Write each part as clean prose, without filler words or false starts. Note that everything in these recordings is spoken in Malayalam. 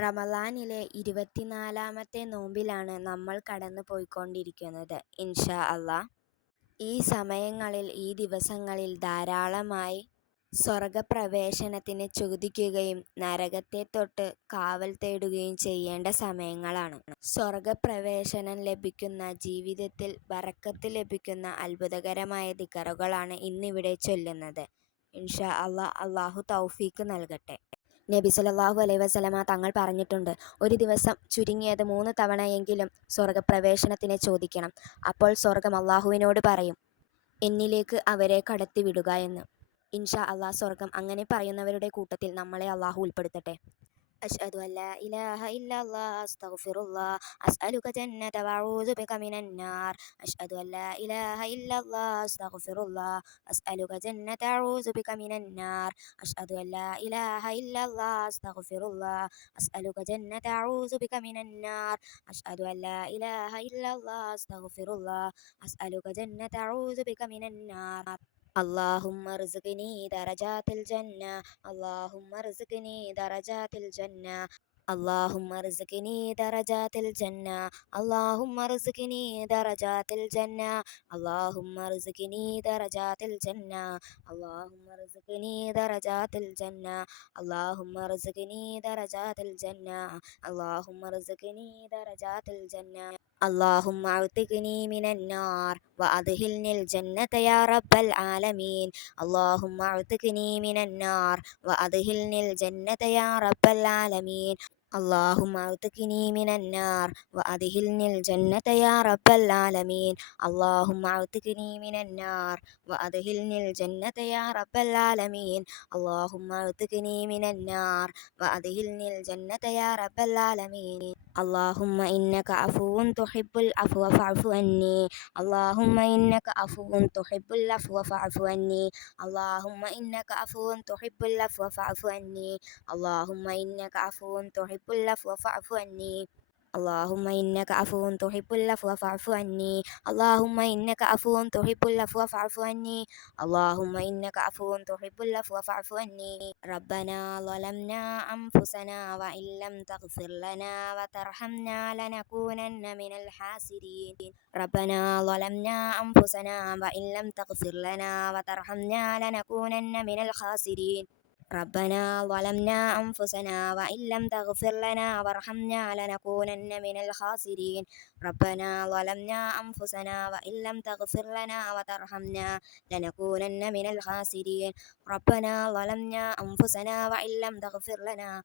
റമളാനിലെ 24-ാമത്തെ നോമ്പിലാണ് നമ്മൾ കടന്നു പോയിക്കൊണ്ടിരിക്കുന്നത്. ഇൻഷാ അല്ലാഹ് ഈ സമയങ്ങളിൽ, ഈ ദിവസങ്ങളിൽ ധാരാളമായി സ്വർഗപ്രവേശനത്തിന് ചോദിക്കുകയും നരകത്തെ തൊട്ട് കാവൽ തേടുകയും ചെയ്യേണ്ട സമയങ്ങളാണ്. സ്വർഗപ്രവേശനം ലഭിക്കുന്ന, ജീവിതത്തിൽ ബറക്കത്ത് ലഭിക്കുന്ന അത്ഭുതകരമായ ദിക്റുകളാണ് ഇന്നിവിടെ ചൊല്ലുന്നത്. ഇൻഷാ അല്ലാഹ് അല്ലാഹു തൗഫീക്ക് നൽകട്ടെ. നബി സല്ലല്ലാഹു അലൈഹി വസല്ലമ തങ്ങൾ പറഞ്ഞിട്ടുണ്ട്, ഒരു ദിവസം ചുരുങ്ങിയത് 3 തവണയെങ്കിലും സ്വർഗപ്രവേശനത്തിന് ചോദിക്കണം. അപ്പോൾ സ്വർഗം അല്ലാഹുവിനോട് പറയും, എന്നിലേക്ക് അവരെ കടത്തിവിടുക എന്ന്. ഇൻഷാ അല്ലാഹ് സ്വർഗം അങ്ങനെ പറയുന്നവരുടെ കൂട്ടത്തിൽ നമ്മളെ അല്ലാഹു ഉൾപ്പെടുത്തട്ടെ. അഷ്ഹദു അല്ലാ ഇലാഹ ഇല്ലല്ലാഹ് അസ്തഗ്ഫിറുല്ലാഹ് അസ്അലുക ജന്നത വഅഊദു ബിക മിനന്നാർ. അഷ്ഹദു അല്ലാ ഇലാഹ ഇല്ലല്ലാഹ് അസ്തഗ്ഫിറുല്ലാഹ് അസ്അലുക ജന്നത വഅഊദു ബിക മിനന്നാർ. അഷ്ഹദു അല്ലാ ഇലാഹ ഇല്ലല്ലാഹ് അസ്തഗ്ഫിറുല്ലാഹ് അസ്അലുക ജന്നത വഅഊദു ബിക മിനന്നാർ. അഷ്ഹദു അല്ലാ ഇലാഹ ഇല്ലല്ലാഹ് അസ്തഗ്ഫിറുല്ലാഹ് അസ്അലുക ജന്നത വഅഊദു ബിക മിനന്നാർ. اللهم ارزقني درجات الجنة اللهم ارزقني درجات الجنة اللهم ارزقني درجات الجنة اللهم ارزقني درجات الجنة اللهم ارزقني درجات الجنة اللهم ارزقني درجات الجنة اللهم ارزقني درجات الجنة اللهم ارزقني درجات الجنة اللهم اعتقني من النار وأدخلني الجنة يا رب العالمين اللهم اعتقني من النار وأدخلني الجنة يا رب العالمين اللهم اعتقني من النار وأدخلني الجنة يا رب العالمين اللهم اعتقني من النار وأدخلني الجنة يا رب العالمين اللهم اعتقني من النار وأدخلني الجنة يا رب العالمين اللهم إنك عفو تحب العفو فاعف عني اللهم إنك عفو تحب العفو فاعف عني اللهم إنك عفو تحب العفو فاعف عني اللهم إنك عفو تحب العفو فاعف عني اللهم إنك عفو تحب العفو فاعف عني اللهم إنك عفو تحب العفو فاعف عني اللهم إنك عفو تحب العفو فاعف عني ربنا ظلمنا أنفسنا وإن لم تغفر لنا وترحمنا لنكونن من الخاسرين ربنا ظلمنا أنفسنا وإن لم تغفر لنا وترحمنا لنكونن من الخاسرين ربنا ظلمنا أنفسنا وإن لم تغفر لنا وارحمنا لنكونن من الخاسرين ربنا ظلمنا أنفسنا وإن لم تغفر لنا وترحمنا لنكونن من الخاسرين ربنا ظلمنا أنفسنا وإن لم تغفر لنا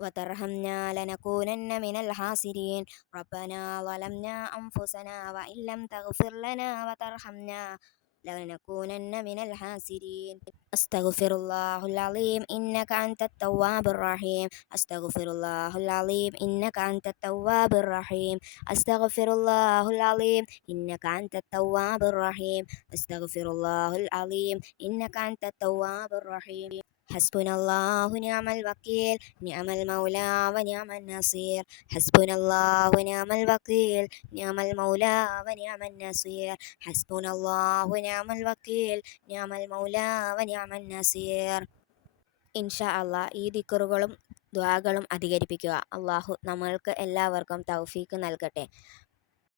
وترحمنا لنكونن من الخاسرين ربنا ظلمنا أنفسنا وإن لم تغفر لنا وترحمنا لنكونن من الخاسرين أستغفر الله العظيم إنك أنت التواب الرحيم أستغفر الله العظيم إنك أنت التواب الرحيم أستغفر الله العظيم إنك أنت التواب الرحيم أستغفر الله العظيم إنك أنت التواب الرحيم حسبنا الله ونعم الوكيل نعم المولى ونعم النصير حسبنا الله ونعم الوكيل نعم المولى ونعم النصير حسبنا الله ونعم الوكيل نعم المولى ونعم النصير ഇൻഷാ അല്ലാഹ് ഈ ദിക്റുകളും ദുആകളും അധികരിപ്പിക്കുക. അല്ലാഹു നമ്മൾക്ക് എല്ലാവർക്കും തൗഫീക്ക് നൽകട്ടെ.